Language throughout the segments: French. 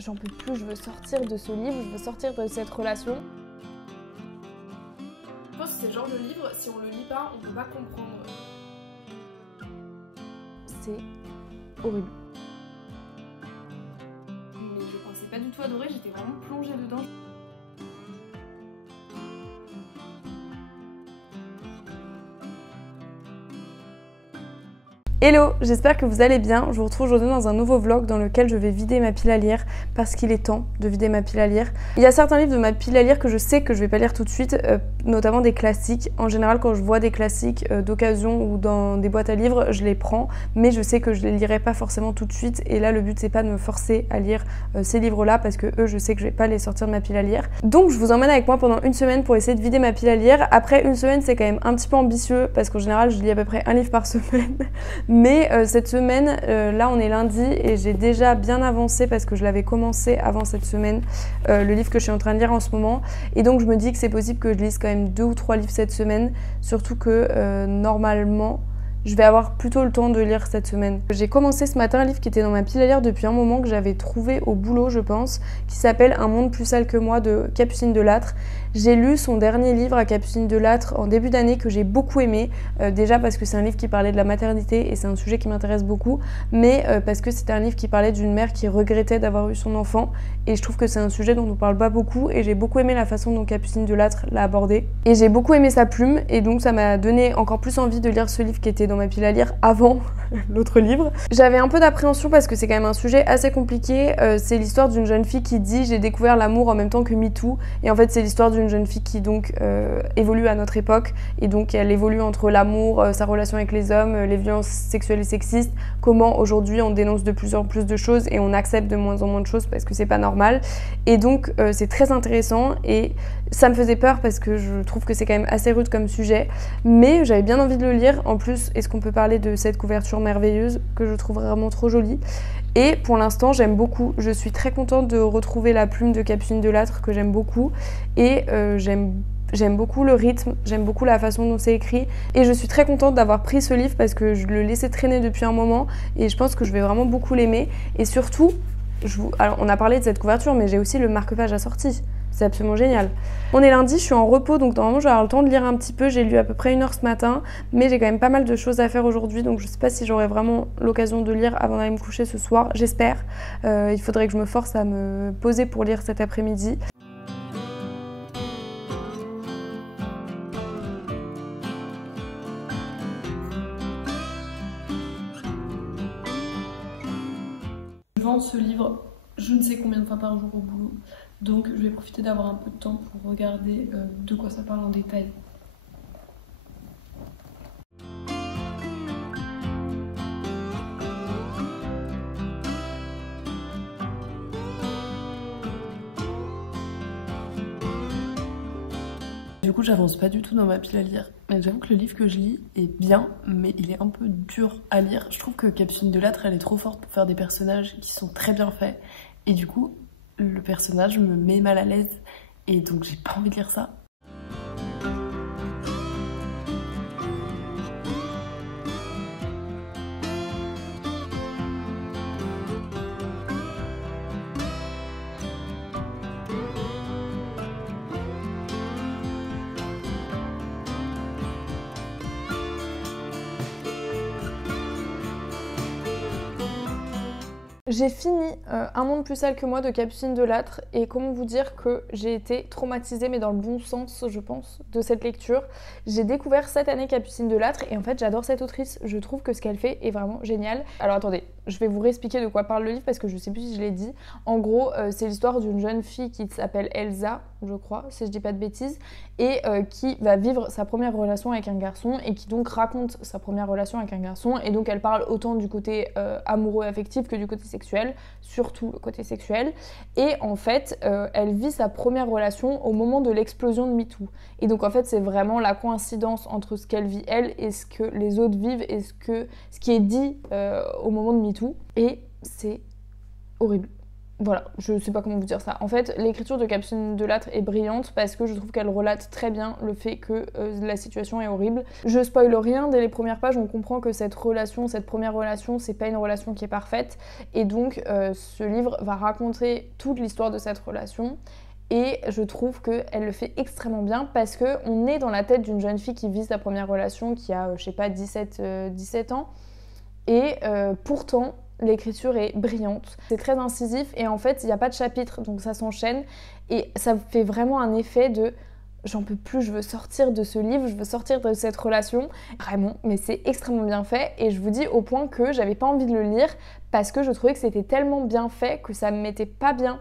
J'en peux plus, je veux sortir de ce livre, je veux sortir de cette relation. Je pense que c'est le genre de livre, si on le lit pas, on peut pas comprendre. C'est horrible. Mais je pensais pas du tout adorer, j'étais vraiment plongée dedans. Hello, j'espère que vous allez bien. Je vous retrouve aujourd'hui dans un nouveau vlog dans lequel je vais vider ma pile à lire parce qu'il est temps de vider ma pile à lire. Il y a certains livres de ma pile à lire que je sais que je vais pas lire tout de suite, notamment des classiques. En général, quand je vois des classiques d'occasion ou dans des boîtes à livres, je les prends, mais je sais que je les lirai pas forcément tout de suite. Et là, le but c'est pas de me forcer à lire ces livres-là parce que eux, je sais que je vais pas les sortir de ma pile à lire. Donc, je vous emmène avec moi pendant une semaine pour essayer de vider ma pile à lire. Après une semaine, c'est quand même un petit peu ambitieux parce qu'en général, je lis à peu près un livre par semaine. Mais cette semaine, là on est lundi et j'ai déjà bien avancé parce que je l'avais commencé avant cette semaine, le livre que je suis en train de lire en ce moment. Et donc je me dis que c'est possible que je lise quand même 2 ou 3 livres cette semaine, surtout que normalement je vais avoir plutôt le temps de lire cette semaine. J'ai commencé ce matin un livre qui était dans ma pile à lire depuis un moment, que j'avais trouvé au boulot je pense, qui s'appelle Un monde plus sale que moi de Capucine Delattre. J'ai lu son dernier livre à Capucine Delattre en début d'année que j'ai beaucoup aimé, déjà parce que c'est un livre qui parlait de la maternité et c'est un sujet qui m'intéresse beaucoup, mais parce que c'était un livre qui parlait d'une mère qui regrettait d'avoir eu son enfant et je trouve que c'est un sujet dont on parle pas beaucoup et j'ai beaucoup aimé la façon dont Capucine Delattre l'a abordé. Et j'ai beaucoup aimé sa plume et donc ça m'a donné encore plus envie de lire ce livre qui était dans ma pile à lire avant l'autre livre. J'avais un peu d'appréhension parce que c'est quand même un sujet assez compliqué. C'est l'histoire d'une jeune fille qui dit « j'ai découvert l'amour en même temps que MeToo » et en fait c'est l'histoire d'une jeune fille qui donc évolue à notre époque et donc elle évolue entre l'amour, sa relation avec les hommes, les violences sexuelles et sexistes, comment aujourd'hui on dénonce de plus en plus de choses et on accepte de moins en moins de choses parce que c'est pas normal. Et donc c'est très intéressant et ça me faisait peur parce que je trouve que c'est quand même assez rude comme sujet, mais j'avais bien envie de le lire. En plus, est-ce qu'on peut parler de cette couverture merveilleuse que je trouve vraiment trop jolie? Et pour l'instant, j'aime beaucoup. Je suis très contente de retrouver la plume de Capucine Delattre que j'aime beaucoup et j'aime beaucoup le rythme, j'aime beaucoup la façon dont c'est écrit et je suis très contente d'avoir pris ce livre parce que je le laissais traîner depuis un moment et je pense que je vais vraiment beaucoup l'aimer. Et surtout, alors on a parlé de cette couverture, mais j'ai aussi le marque-page assorti. C'est absolument génial. On est lundi, je suis en repos, donc normalement je vais avoir le temps de lire un petit peu. J'ai lu à peu près 1 heure ce matin, mais j'ai quand même pas mal de choses à faire aujourd'hui, donc je sais pas si j'aurai vraiment l'occasion de lire avant d'aller me coucher ce soir. J'espère. Il faudrait que je me force à me poser pour lire cet après-midi. Je vends ce livre je ne sais combien de fois par jour au boulot, donc je vais profiter d'avoir un peu de temps pour regarder de quoi ça parle en détail. Du coup, j'avance pas du tout dans ma pile à lire. Mais j'avoue que le livre que je lis est bien, mais il est un peu dur à lire. Je trouve que Capucine Delattre, elle est trop forte pour faire des personnages qui sont très bien faits. Et du coup, le personnage me met mal à l'aise. Et donc, j'ai pas envie de lire ça. J'ai fini Un monde plus sale que moi de Capucine Delattre et comment vous dire que j'ai été traumatisée, mais dans le bon sens je pense, de cette lecture. J'ai découvert cette année Capucine Delattre et en fait j'adore cette autrice, je trouve que ce qu'elle fait est vraiment génial. Alors attendez, je vais vous réexpliquer de quoi parle le livre parce que je sais plus si je l'ai dit. En gros c'est l'histoire d'une jeune fille qui s'appelle Elsa, je crois, si je dis pas de bêtises, et qui va vivre sa première relation avec un garçon et qui donc raconte sa première relation avec un garçon et donc elle parle autant du côté amoureux affectif que du côté sexuel, surtout le côté sexuel, et en fait elle vit sa première relation au moment de l'explosion de MeToo et donc en fait c'est vraiment la coïncidence entre ce qu'elle vit elle et ce que les autres vivent et ce qui est dit au moment de MeToo et c'est horrible. Voilà, je sais pas comment vous dire ça. En fait, l'écriture de Capucine Delattre est brillante parce que je trouve qu'elle relate très bien le fait que la situation est horrible. Je spoil rien, dès les premières pages, on comprend que cette première relation, c'est pas une relation qui est parfaite. Et donc, ce livre va raconter toute l'histoire de cette relation. Et je trouve qu'elle le fait extrêmement bien parce qu'on est dans la tête d'une jeune fille qui vit sa première relation, qui a, je sais pas, 17 ans. Et pourtant, l'écriture est brillante. C'est très incisif et en fait, il n'y a pas de chapitre, donc ça s'enchaîne. Et ça fait vraiment un effet de j'en peux plus, je veux sortir de ce livre, je veux sortir de cette relation. Vraiment, mais c'est extrêmement bien fait. Et je vous dis au point que j'avais pas envie de le lire parce que je trouvais que c'était tellement bien fait que ça me mettait pas bien.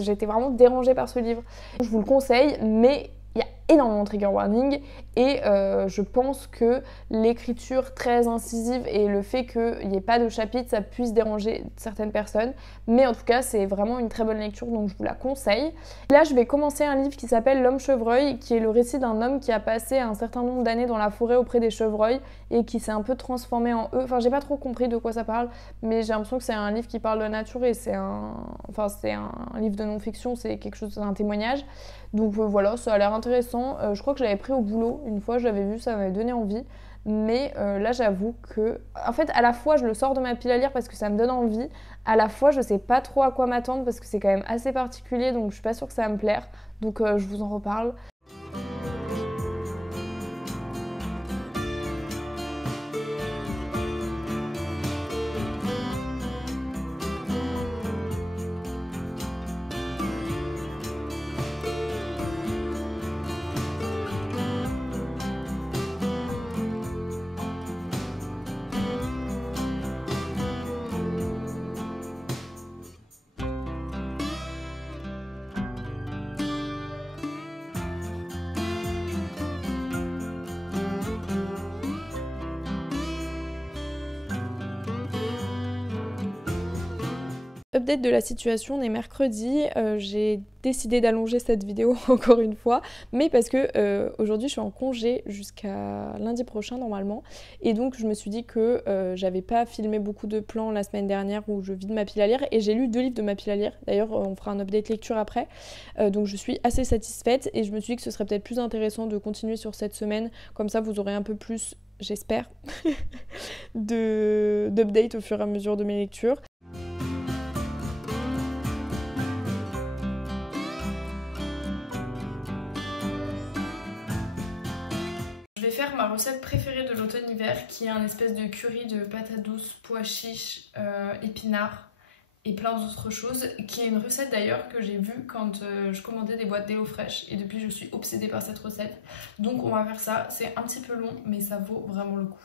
J'étais vraiment dérangée par ce livre. Je vous le conseille, mais il y a énormément de trigger warning et je pense que l'écriture très incisive et le fait qu'il n'y ait pas de chapitre, ça puisse déranger certaines personnes. Mais en tout cas, c'est vraiment une très bonne lecture, donc je vous la conseille. Là, je vais commencer un livre qui s'appelle L'homme chevreuil, qui est le récit d'un homme qui a passé un certain nombre d'années dans la forêt auprès des chevreuils et qui s'est un peu transformé en eux. Enfin, j'ai pas trop compris de quoi ça parle, mais j'ai l'impression que c'est un livre qui parle de la nature et c'est un livre de non-fiction, c'est quelque chose, un témoignage. Donc voilà, ça a l'air intéressant. Je crois que je l'avais pris au boulot une fois, je l'avais vu, ça m'avait donné envie. Mais là, j'avoue que... En fait, à la fois, je le sors de ma pile à lire parce que ça me donne envie. À la fois, je sais pas trop à quoi m'attendre parce que c'est quand même assez particulier, donc je suis pas sûre que ça va me plaire. Donc je vous en reparle. Update de la situation, on est mercredi, j'ai décidé d'allonger cette vidéo encore une fois, mais parce que aujourd'hui je suis en congé jusqu'à lundi prochain normalement, et donc je me suis dit que j'avais pas filmé beaucoup de plans la semaine dernière où je vide ma pile à lire, et j'ai lu 2 livres de ma pile à lire, d'ailleurs on fera un update lecture après, donc je suis assez satisfaite, et je me suis dit que ce serait peut-être plus intéressant de continuer sur cette semaine, comme ça vous aurez un peu plus, j'espère, d'update au fur et à mesure de mes lectures. Je vais faire ma recette préférée de l'automne-hiver qui est un espèce de curry de patates douces, pois chiches, épinards et plein d'autres choses, qui est une recette d'ailleurs que j'ai vue quand je commandais des boîtes d'HelloFresh et depuis je suis obsédée par cette recette. Donc on va faire ça, c'est un petit peu long mais ça vaut vraiment le coup.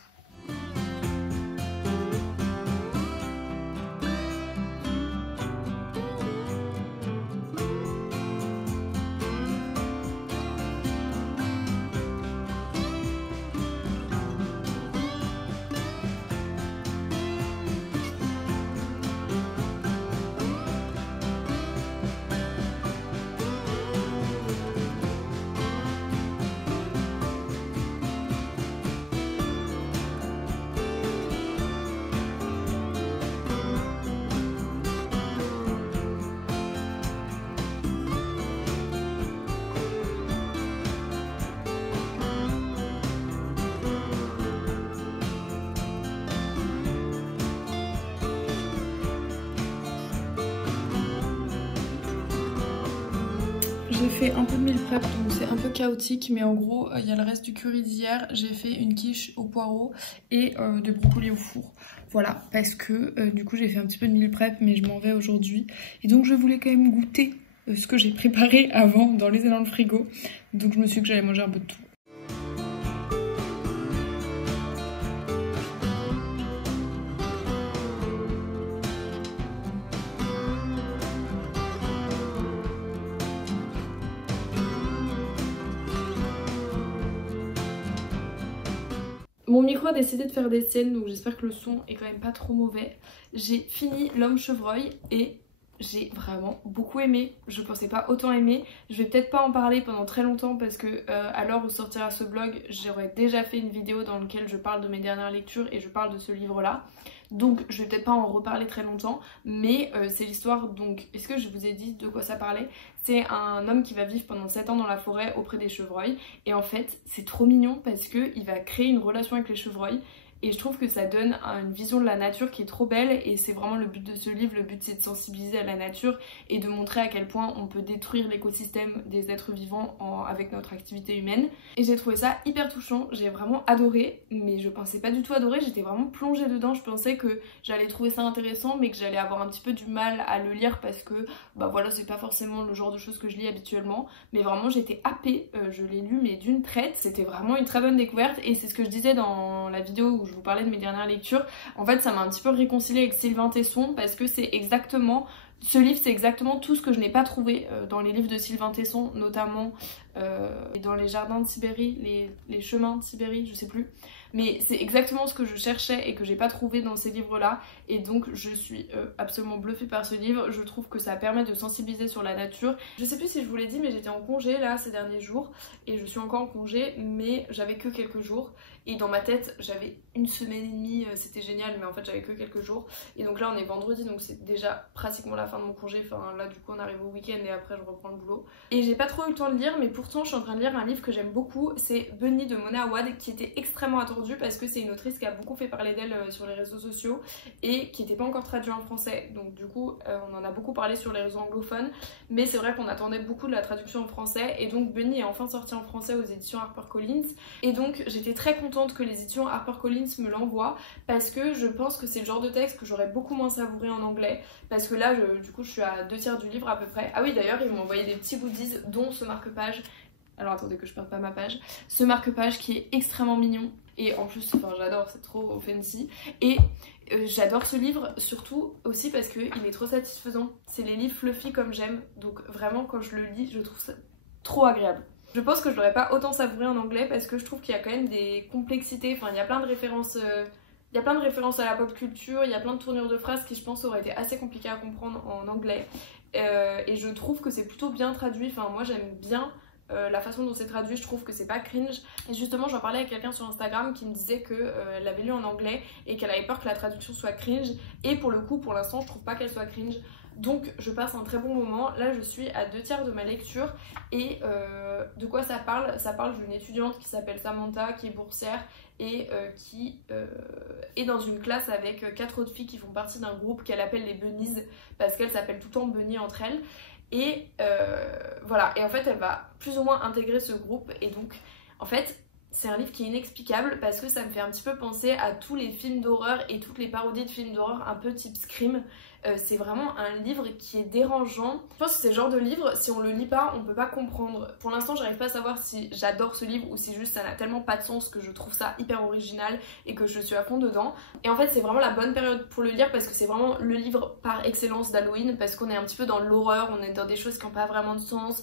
J'ai fait un peu de meal prep donc c'est un peu chaotique, mais en gros il y a le reste du curry d'hier. J'ai fait une quiche au poireau et de brocolis au four. Voilà, parce que du coup j'ai fait un petit peu de meal prep mais je m'en vais aujourd'hui. Et donc je voulais quand même goûter ce que j'ai préparé avant dans les élans de frigo. Donc je me suis dit que j'allais manger un peu de tout. Mon micro a décidé de faire des siennes, donc j'espère que le son est quand même pas trop mauvais. J'ai fini L'homme chevreuil et j'ai vraiment beaucoup aimé, je pensais pas autant aimer. Je vais peut-être pas en parler pendant très longtemps parce que à l'heure où sortira ce vlog, j'aurais déjà fait une vidéo dans laquelle je parle de mes dernières lectures et je parle de ce livre là. Donc je vais peut-être pas en reparler très longtemps, mais c'est l'histoire, donc est-ce que je vous ai dit de quoi ça parlait? C'est un homme qui va vivre pendant 7 ans dans la forêt auprès des chevreuils, et en fait c'est trop mignon parce qu'il va créer une relation avec les chevreuils. Et je trouve que ça donne une vision de la nature qui est trop belle, et c'est vraiment le but de ce livre. Le but c'est de sensibiliser à la nature et de montrer à quel point on peut détruire l'écosystème des êtres vivants avec notre activité humaine. Et j'ai trouvé ça hyper touchant, j'ai vraiment adoré, mais je pensais pas du tout adorer, j'étais vraiment plongée dedans. Je pensais que j'allais trouver ça intéressant mais que j'allais avoir un petit peu du mal à le lire parce que bah voilà, c'est pas forcément le genre de choses que je lis habituellement, mais vraiment j'étais happée, je l'ai lu mais d'une traite. C'était vraiment une très bonne découverte, et c'est ce que je disais dans la vidéo où je vous parlais de mes dernières lectures. En fait ça m'a un petit peu réconciliée avec Sylvain Tesson parce que c'est exactement, ce livre c'est exactement tout ce que je n'ai pas trouvé dans les livres de Sylvain Tesson, notamment dans les jardins de Sibérie, les chemins de Sibérie, je sais plus. Mais c'est exactement ce que je cherchais et que j'ai pas trouvé dans ces livres-là. Et donc je suis absolument bluffée par ce livre. Je trouve que ça permet de sensibiliser sur la nature. Je sais plus si je vous l'ai dit, mais j'étais en congé là ces derniers jours. Et je suis encore en congé, mais j'avais que quelques jours. Et dans ma tête, j'avais une semaine et demie, c'était génial, mais en fait j'avais que quelques jours. Et donc là on est vendredi, donc c'est déjà pratiquement la fin de mon congé. Enfin là du coup on arrive au week-end et après je reprends le boulot. Et j'ai pas trop eu le temps de lire, mais pourtant je suis en train de lire un livre que j'aime beaucoup. C'est Bunny de Mona Awad, qui était extrêmement attendu parce que c'est une autrice qui a beaucoup fait parler d'elle sur les réseaux sociaux et qui n'était pas encore traduit en français. Donc du coup on en a beaucoup parlé sur les réseaux anglophones, mais c'est vrai qu'on attendait beaucoup de la traduction en français, et donc Bunny est enfin sorti en français aux éditions HarperCollins. Et donc j'étais très contente que les éditions HarperCollins me l'envoient parce que je pense que c'est le genre de texte que j'aurais beaucoup moins savouré en anglais, parce que là du coup je suis à 2/3 du livre à peu près. Ah oui, d'ailleurs ils m'ont envoyé des petits goodies dont ce marque-page. Alors attendez que je perde pas ma page. Ce marque-page qui est extrêmement mignon. Et en plus, enfin, j'adore, c'est trop fancy. Et j'adore ce livre surtout aussi parce qu'il est trop satisfaisant. C'est les livres fluffy comme j'aime. Donc vraiment quand je le lis, je trouve ça trop agréable. Je pense que je l'aurais pas autant savouré en anglais parce que je trouve qu'il y a quand même des complexités. Enfin, il y a plein de références... Il y a plein de références à la pop culture, il y a plein de tournures de phrases qui je pense auraient été assez compliquées à comprendre en anglais. Et je trouve que c'est plutôt bien traduit. Enfin moi j'aime bien la façon dont c'est traduit, je trouve que c'est pas cringe. Et justement j'en parlais avec quelqu'un sur Instagram qui me disait que elle l'avait lu en anglais et qu'elle avait peur que la traduction soit cringe. Et pour le coup pour l'instant je trouve pas qu'elle soit cringe. Donc je passe un très bon moment. Là je suis à 2/3 de ma lecture. Et de quoi ça parle? Ça parle d'une étudiante qui s'appelle Samantha, qui est boursière et qui est dans une classe avec 4 autres filles qui font partie d'un groupe qu'elle appelle les Bunnies parce qu'elles s'appellent tout le temps Bunny entre elles. Et voilà, et en fait elle va plus ou moins intégrer ce groupe. Et donc en fait c'est un livre qui est inexplicable parce que ça me fait un petit peu penser à tous les films d'horreur et toutes les parodies de films d'horreur un peu type Scream. C'est vraiment un livre qui est dérangeant. Je pense que c'est le genre de livre, si on le lit pas, on peut pas comprendre. Pour l'instant j'arrive pas à savoir si j'adore ce livre ou si juste ça n'a tellement pas de sens que je trouve ça hyper original et que je suis à fond dedans. Et en fait c'est vraiment la bonne période pour le lire parce que c'est vraiment le livre par excellence d'Halloween, parce qu'on est un petit peu dans l'horreur, on est dans des choses qui n'ont pas vraiment de sens.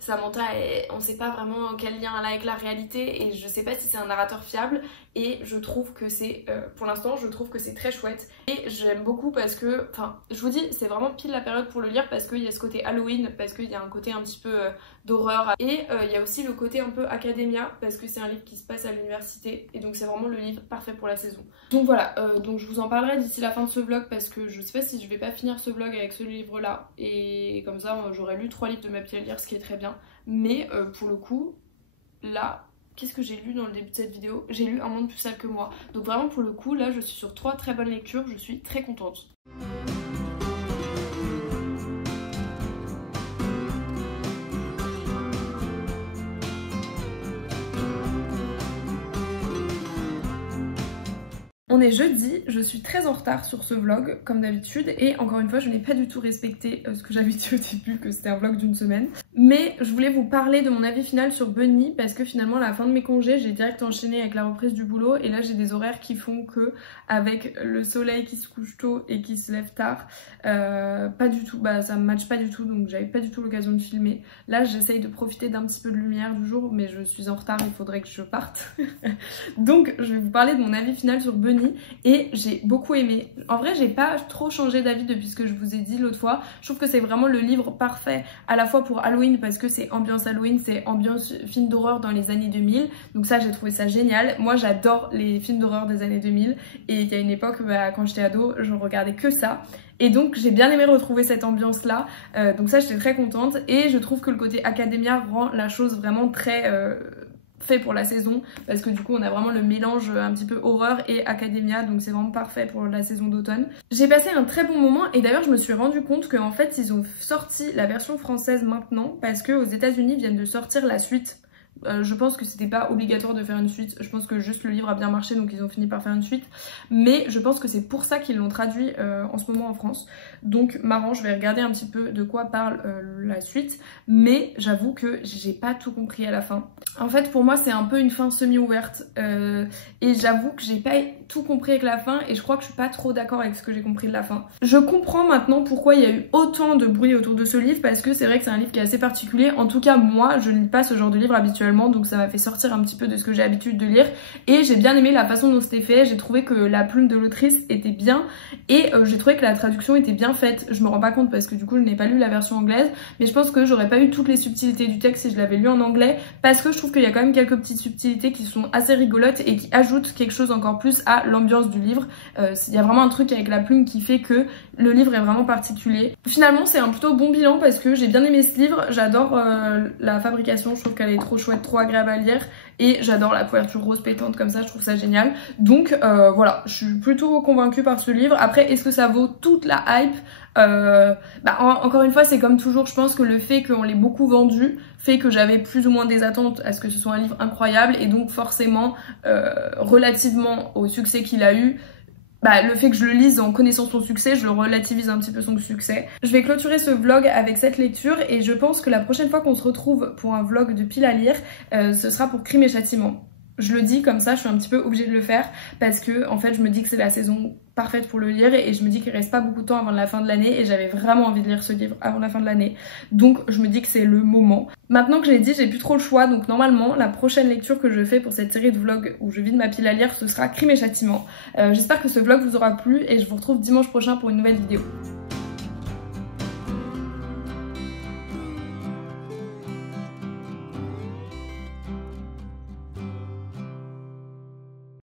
Samantha, on sait pas vraiment quel lien elle a avec la réalité et je sais pas si c'est un narrateur fiable. Et je trouve que c'est, pour l'instant, je trouve que c'est très chouette. Et j'aime beaucoup parce que, enfin, je vous dis, c'est vraiment pile la période pour le lire parce qu'il y a ce côté Halloween, parce qu'il y a un côté un petit peu d'horreur. Et il y a aussi le côté un peu academia, parce que c'est un livre qui se passe à l'université. Et donc c'est vraiment le livre parfait pour la saison. Donc voilà, donc je vous en parlerai d'ici la fin de ce vlog parce que je sais pas si je vais pas finir ce vlog avec ce livre-là. Et comme ça, j'aurais lu 3 livres de ma pile à lire, ce qui est très bien. Mais pour le coup, là... Qu'est-ce que j'ai lu dans le début de cette vidéo? J'ai lu Un monde plus sale que moi. Donc vraiment pour le coup, là je suis sur 3 très bonnes lectures, je suis très contente. On est jeudi, je suis très en retard sur ce vlog comme d'habitude et encore une fois je n'ai pas du tout respecté ce que j'avais dit au début, que c'était un vlog d'une semaine. Mais je voulais vous parler de mon avis final sur Bunny parce que finalement à la fin de mes congés j'ai direct enchaîné avec la reprise du boulot et là j'ai des horaires qui font que avec le soleil qui se couche tôt et qui se lève tard, pas du tout, bah ça me matche pas du tout, donc j'avais pas du tout l'occasion de filmer. Là j'essaye de profiter d'un petit peu de lumière du jour mais je suis en retard, il faudrait que je parte. Donc je vais vous parler de mon avis final sur Bunny. États-Unis et j'ai beaucoup aimé. En vrai, j'ai pas trop changé d'avis depuis ce que je vous ai dit l'autre fois. Je trouve que c'est vraiment le livre parfait à la fois pour Halloween parce que c'est ambiance Halloween, c'est ambiance film d'horreur dans les années 2000. Donc ça, j'ai trouvé ça génial. Moi, j'adore les films d'horreur des années 2000 et il y a une époque, quand j'étais ado, je regardais que ça. Et donc j'ai bien aimé retrouver cette ambiance là, donc ça j'étais très contente et je trouve que le côté Academia rend la chose vraiment très fait pour la saison parce que du coup on a vraiment le mélange un petit peu horreur et Academia, donc c'est vraiment parfait pour la saison d'automne. J'ai passé un très bon moment et d'ailleurs je me suis rendu compte qu'en fait ils ont sorti la version française maintenant parce qu'aux États-Unis viennent de sortir la suite. Je pense que c'était pas obligatoire de faire une suite, je pense que juste le livre a bien marché donc ils ont fini par faire une suite, mais je pense que c'est pour ça qu'ils l'ont traduit en ce moment en France. Donc marrant, je vais regarder un petit peu de quoi parle la suite, mais j'avoue que j'ai pas tout compris à la fin. En fait pour moi c'est un peu une fin semi-ouverte et j'avoue que j'ai pas tout compris avec la fin et je crois que je suis pas trop d'accord avec ce que j'ai compris de la fin. Je comprends maintenant pourquoi il y a eu autant de bruit autour de ce livre parce que c'est vrai que c'est un livre qui est assez particulier. En tout cas moi je ne lis pas ce genre de livre habituellement donc ça m'a fait sortir un petit peu de ce que j'ai l'habitude de lire et j'ai bien aimé la façon dont c'était fait. J'ai trouvé que la plume de l'autrice était bien et j'ai trouvé que la traduction était bien faite. Je me rends pas compte parce que du coup je n'ai pas lu la version anglaise mais je pense que j'aurais pas eu toutes les subtilités du texte si je l'avais lu en anglais parce que je trouve qu'il y a quand même quelques petites subtilités qui sont assez rigolotes et qui ajoutent quelque chose encore plus à l'ambiance du livre. Il y a vraiment un truc avec la plume qui fait que le livre est vraiment particulier. Finalement c'est un plutôt bon bilan parce que j'ai bien aimé ce livre, j'adore la fabrication, je trouve qu'elle est trop chouette, trop agréable à lire et j'adore la couverture rose pétante comme ça, je trouve ça génial. Donc voilà, je suis plutôt convaincue par ce livre. Après est-ce que ça vaut toute la hype? Encore une fois c'est comme toujours, je pense que le fait qu'on l'ait beaucoup vendu fait que j'avais plus ou moins des attentes à ce que ce soit un livre incroyable et donc forcément relativement au succès qu'il a eu, le fait que je le lise en connaissant son succès, je relativise un petit peu son succès. Je vais clôturer ce vlog avec cette lecture et je pense que la prochaine fois qu'on se retrouve pour un vlog de pile à lire, ce sera pour Crime et Châtiment. Je le dis comme ça, je suis un petit peu obligée de le faire parce que en fait je me dis que c'est la saison parfaite pour le lire et je me dis qu'il reste pas beaucoup de temps avant la fin de l'année et j'avais vraiment envie de lire ce livre avant la fin de l'année, donc je me dis que c'est le moment. Maintenant que je l'ai dit, j'ai plus trop le choix, donc normalement la prochaine lecture que je fais pour cette série de vlogs où je vide ma pile à lire, ce sera Crime et Châtiment. J'espère que ce vlog vous aura plu et je vous retrouve dimanche prochain pour une nouvelle vidéo.